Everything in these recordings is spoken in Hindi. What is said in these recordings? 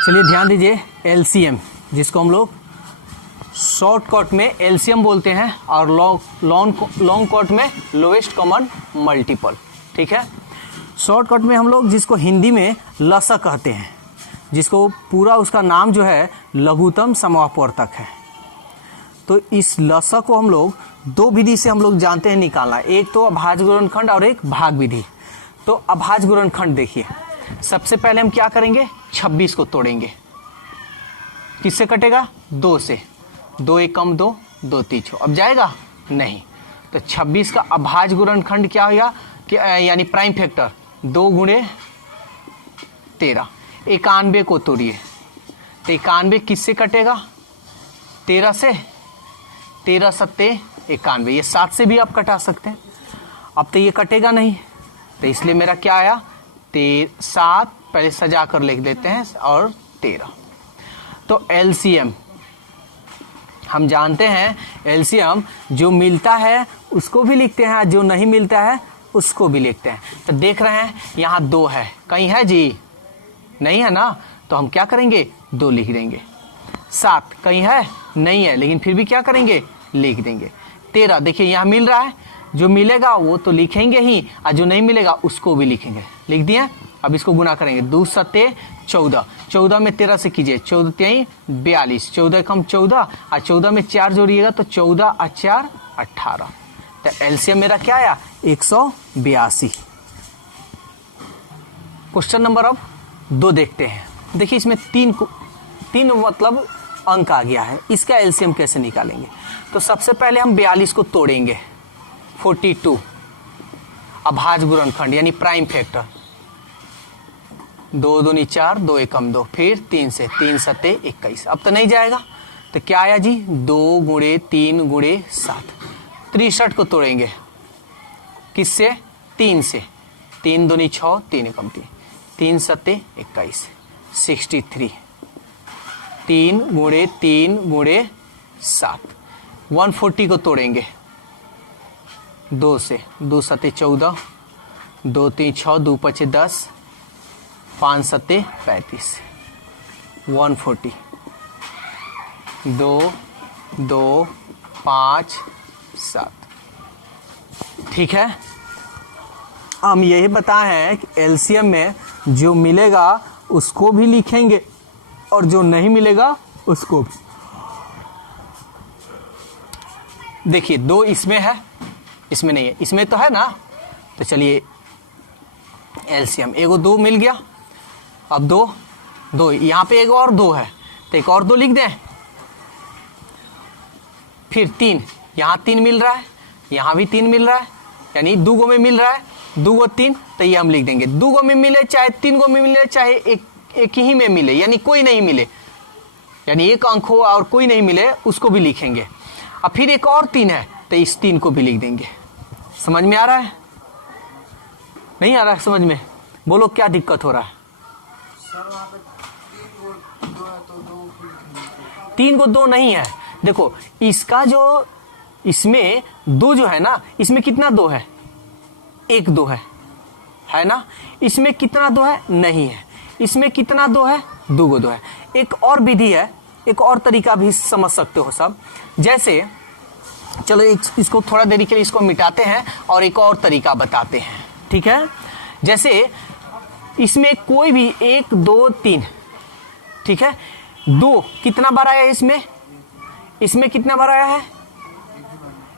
चलिए ध्यान दीजिए, एलसीएम जिसको हम लोग शॉर्टकट में एलसीएम बोलते हैं और लॉन्ग कट में लोएस्ट कॉमन मल्टीपल। ठीक है, शॉर्टकट में हम लोग जिसको हिंदी में लसा कहते हैं, जिसको पूरा उसका नाम जो है लघुत्तम समापवर्तक है। तो इस लसा को हम लोग दो विधि से हम लोग जानते हैं निकालना, एक तो अभाज्य गुणनखंड और एक भाग विधि। तो अभाज्य गुणनखंड देखिए, सबसे पहले हम क्या करेंगे, 26 को तोड़ेंगे। किससे कटेगा, 2 से। 2 1 कम 2, 2 3 6। अब जाएगा नहीं, तो 26 का अभाज्य गुणनखंड क्या होगा कि यानी प्राइम फैक्टर 2 गुणे 13। 91 को तोड़िए, तो 91 किससे कटेगा, 13 से। 13 सत्ते 91, ये 7 से भी आप कटा सकते हैं। अब तो ये कटेगा नहीं, तो इसलिए मेरा क्या आया, 7 पहले सजा कर लिख देते हैं और 13। तो एलसीएम हम जानते हैं, एलसीएम जो मिलता है उसको भी लिखते हैं, जो नहीं मिलता है उसको भी लिखते हैं। तो देख रहे हैं यहाँ 2 है, कहीं है जी, नहीं है ना, तो हम क्या करेंगे, 2 लिख देंगे। 7 कहीं है, नहीं है, लेकिन फिर भी क्या करेंगे, लिख देंगे। 13 देखिए यहाँ मिल रहा है, जो मिलेगा वो तो लिखेंगे ही, और जो नहीं मिलेगा उसको भी लिखेंगे। लिख दिए। अब इसको गुना करेंगे, 2 सत्ते 14। 14 में 13 से कीजिए, 14 3 42, 14 कम 14, और 14 में 4 जोड़िएगा तो 14 और 4 18। तो एलसीएम मेरा क्या आया, 182। क्वेश्चन नंबर अब 2 देखते हैं। देखिए इसमें 3 मतलब अंक आ गया है, इसका एलसीएम कैसे निकालेंगे। तो सबसे पहले हम 42 को तोड़ेंगे, 42 अभाज्य गुणनखंड यानी प्राइम फैक्टर। 2 दूनी 4, 2 1 कम 2, फिर 3 से। 3 सत्ते 21। अब तो नहीं जाएगा, तो क्या आया जी, 2 गुणे 3 गुणे 7। 63 को तोड़ेंगे, किससे, 3 से। 3 दूनी 6, 3 1 कम 3, 3 सत्ते 21, 63। 3 गुणे 3 गुणे 7। 140 को तोड़ेंगे 2 से। 2 सत्ते 14, 2 3 6, 2 5 10, 5 सत्ते 35। 140 2 2 5 7। ठीक है, हम यही बताए हैं कि एलसीएम में जो मिलेगा उसको भी लिखेंगे और जो नहीं मिलेगा उसको भी। देखिए 2 इसमें है, इसमें नहीं है, इसमें तो है ना। तो चलिए एलसीएम, एगो 2 मिल गया। अब 2 यहाँ पे एक और 2 है, तो एक और 2 लिख दें। फिर 3, यहाँ 3 मिल रहा है, यहाँ भी 3 मिल रहा है, यानी 2 गो में मिल रहा है, 2 गो 3, तो ये हम लिख देंगे। 2 गो में मिले चाहे 3 गो में मिले, चाहे एक ही में मिले, यानी कोई नहीं मिले, यानी एक अंक हो और कोई नहीं मिले, उसको भी लिखेंगे। अब फिर एक और 3 है, तो इस 3 को भी लिख देंगे। समझ में आ रहा है, नहीं आ रहा है समझ में, बोलो क्या दिक्कत हो रहा है। 3 को 2 नहीं है, देखो इसका जो इसमें 2 जो है ना, इसमें कितना 2 है, 1 2 है ना। इसमें कितना 2 है, नहीं है। इसमें कितना 2 है, 2 गो 2 है। एक और विधि है, एक और तरीका भी समझ सकते हो सब। जैसे चलो इसको थोड़ा देरी के लिए इसको मिटाते हैं और एक और तरीका बताते हैं। ठीक है, जैसे इसमें कोई भी 1 2 3, ठीक है, 2 कितना बार आया है इसमें, इसमें कितना बार आया है,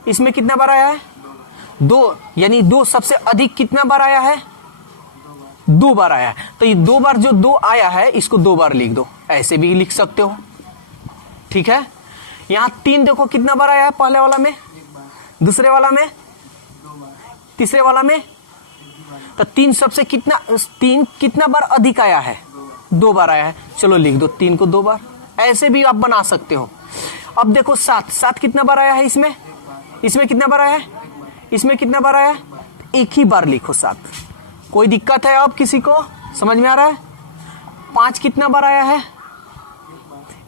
इसमें कितना बार आया है, 2, यानी 2 सबसे अधिक कितना बार आया है, 2 बार आया है। तो ये 2 बार जो 2 आया है इसको 2 बार लिख दो, ऐसे भी लिख सकते हो। ठीक है, यहाँ 3 देखो कितना बार आया है, पहले वाला में, दूसरे वाला में, तीसरे वाला में। तो 3 सबसे कितना बार अधिक आया है, 2 बार आया है। चलो लिख दो 3 को 2 बार, ऐसे भी आप बना सकते हो। अब देखो 7 कितना बार आया है इसमें, इसमें कितना बार आया है, इसमें कितना बार आया है, एक ही बार लिखो 7। कोई दिक्कत है अब किसी को, समझ में आ रहा है। 5 कितना बार आया है,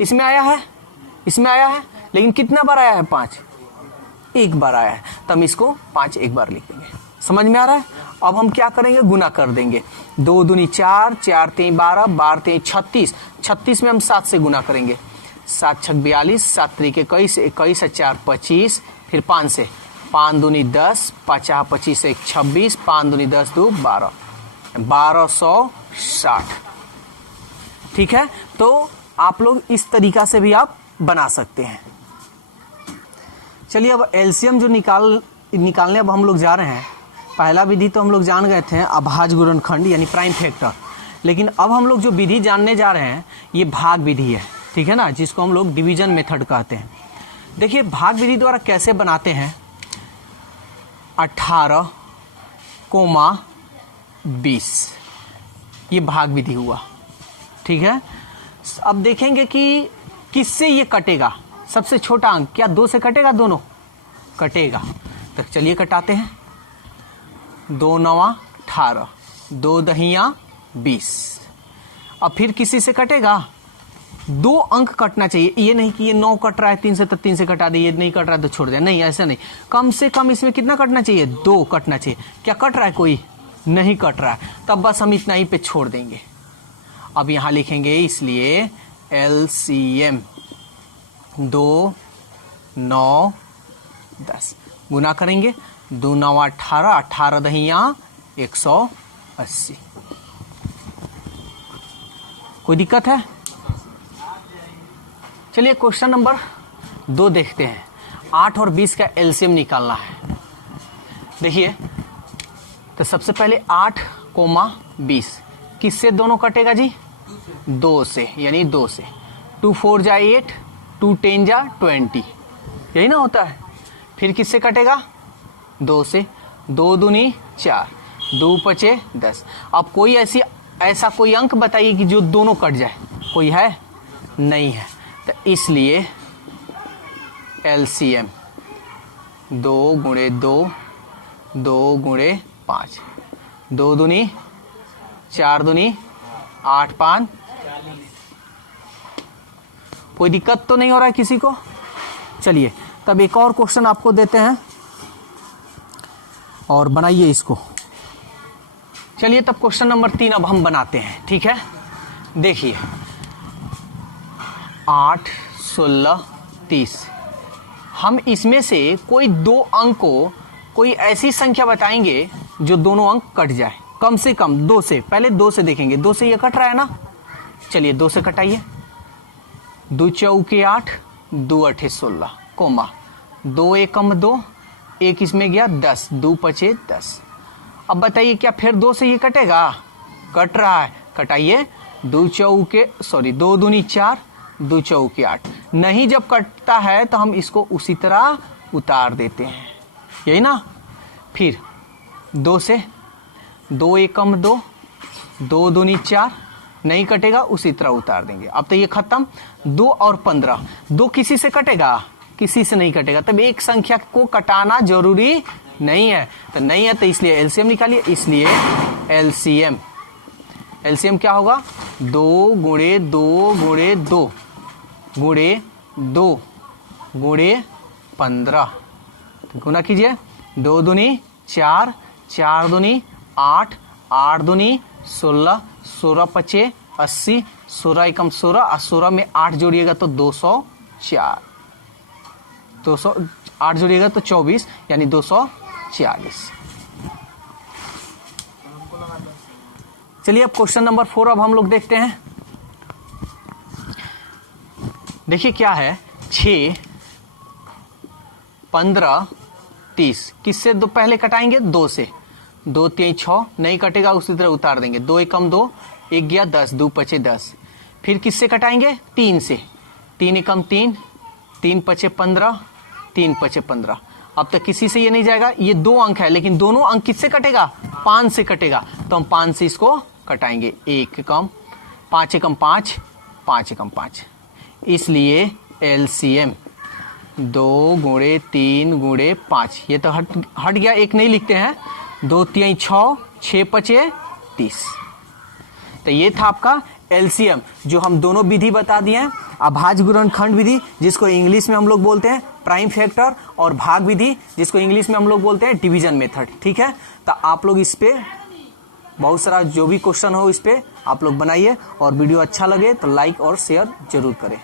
इसमें आया है, इसमें आया है, लेकिन कितना बार आया है, 5 एक बार आया है, तो हम इसको 5 एक बार लिख देंगे। समझ में आ रहा है। अब हम क्या करेंगे, गुना कर देंगे। 2 दूनी 4, 4 3 12, 12 3 36, 36 में हम 7 से गुना करेंगे। 7 6 42, 7 3 21, 21 4 25, फिर 5 से, 5 दूनी 10, 5 25 1 26, 5 दूनी 10 2 12, 1260। ठीक है, तो आप लोग इस तरीका से भी आप बना सकते हैं। चलिए अब एलसीएम जो निकालने अब हम लोग जा रहे हैं। पहला विधि तो हम लोग जान गए थे, अभाज्य गुणनखंड यानी प्राइम फैक्टर, लेकिन अब हम लोग जो विधि जानने जा रहे हैं ये भाग विधि है। ठीक है ना, जिसको हम लोग डिवीजन मेथड कहते हैं। देखिए भाग विधि द्वारा कैसे बनाते हैं, 18,20 ये भाग विधि हुआ। ठीक है, अब देखेंगे कि किससे ये कटेगा। सबसे छोटा अंक क्या 2 से कटेगा, दोनों कटेगा। तो चलिए कटाते हैं। 2 9 18, 2 दहिया 20। अब फिर किसी से कटेगा, 2 अंक कटना चाहिए। ये नहीं कि ये 9 कट रहा है 3 से तो 3 से कटा दे, ये नहीं कट रहा है तो छोड़ दे, नहीं ऐसा नहीं। कम से कम इसमें कितना कटना चाहिए, 2 कटना चाहिए। क्या कट रहा है, कोई नहीं कट रहा है, तब बस हम इतना ही पे छोड़ देंगे। अब यहां लिखेंगे इसलिए LCM 2 9 10 गुना करेंगे। 2 9 18, 18 दहिया 180। कोई दिक्कत है? चलिए क्वेश्चन नंबर 2 देखते हैं। 8 और 20 का एलसीएम निकालना है। देखिए तो सबसे पहले 8, 20 किससे दोनों कटेगा जी, 2 से, यानी 2 से। 2 4 जा 8, 2 10 जा 20, यही ना होता है। फिर किससे कटेगा, 2 से। 2 दूनी 4, 2 5 10। अब कोई ऐसा कोई अंक बताइए कि जो दोनों कट जाए, कोई है? नहीं है। तो इसलिए LCM 2 गुणे 2, 2 गुणे 5, 2 दूनी 4 दूनी 8 5। कोई दिक्कत तो नहीं हो रहा है किसी को? चलिए तब एक और क्वेश्चन आपको देते हैं और बनाइए इसको। चलिए तब क्वेश्चन नंबर 3 अब हम बनाते हैं। ठीक है, देखिए 8 16 30, हम इसमें से कोई 2 अंक को, कोई ऐसी संख्या बताएंगे जो दोनों अंक कट जाए, कम से कम 2 से। पहले 2 से देखेंगे, 2 से ये कट रहा है ना, चलिए 2 से कटाइए। 2 चौके 8, 2 8 16, कोमा 2 एकम 2, 1 इसमें गया 10, 2 5 10। अब बताइए क्या फिर 2 से ये कटेगा, कट रहा है, कटाइए। 2 दूनी 4, 2 चौके 8। नहीं जब कटता है तो हम इसको उसी तरह उतार देते हैं, यही ना। फिर 2 से, 2 एकम 2, 2 दूनी 4, नहीं कटेगा, उसी तरह उतार देंगे। अब तो ये खत्म। 2 और 15, 2 किसी से कटेगा, किसी से नहीं कटेगा। तब एक संख्या को कटाना जरूरी नहीं है, तो नहीं है तो इसलिए एलसीएम निकालिए। इसलिए एलसीएम क्या होगा, 2 गुणे 2 गुणे 2 गुणे 2 गुणे 15। तो गुना कीजिए। 2 दूनी 4, 4 दूनी 8, 8 दूनी 16, 16 5 80, 16 एकम 16, और 16 में 8 जोड़िएगा तो 204, 8 जोड़िएगा तो 24, यानी 240। चलिए अब क्वेश्चन नंबर 4 अब हम लोग देखते हैं। देखिए क्या है, 6 15 30 किससे दो पहले कटाएंगे, 2 से। 2 3 6, नहीं कटेगा, उसी तरह उतार देंगे। 2 एकम 2, 1 गया 10, 2 5 10। फिर किससे कटाएंगे, 3 से। 3 एकम 3, 3 5 15, 3 5 15। अब तक किसी से ये नहीं जाएगा, ये 2 अंक है, लेकिन दोनों अंक किससे कटेगा, 5 से कटेगा। तो हम 5 से इसको कटाएंगे। 1 एकम 5 एकम 5, 5 एकम 5। इसलिए LCM 2 गुणे 3 गुणे 5, ये तो हट गया, एक नहीं लिखते हैं। 2 3 6, 6 5 30। तो ये था आपका LCM, जो हम दोनों विधि बता दिए हैं। अभाज्य गुणनखंड विधि जिसको इंग्लिश में हम लोग बोलते हैं प्राइम फैक्टर, और भाग विधि जिसको इंग्लिश में हम लोग बोलते हैं डिवीजन मेथड। ठीक है, तो आप लोग इस पे बहुत सारा जो भी क्वेश्चन हो इस पे आप लोग बनाइए, और वीडियो अच्छा लगे तो लाइक और शेयर जरूर करें।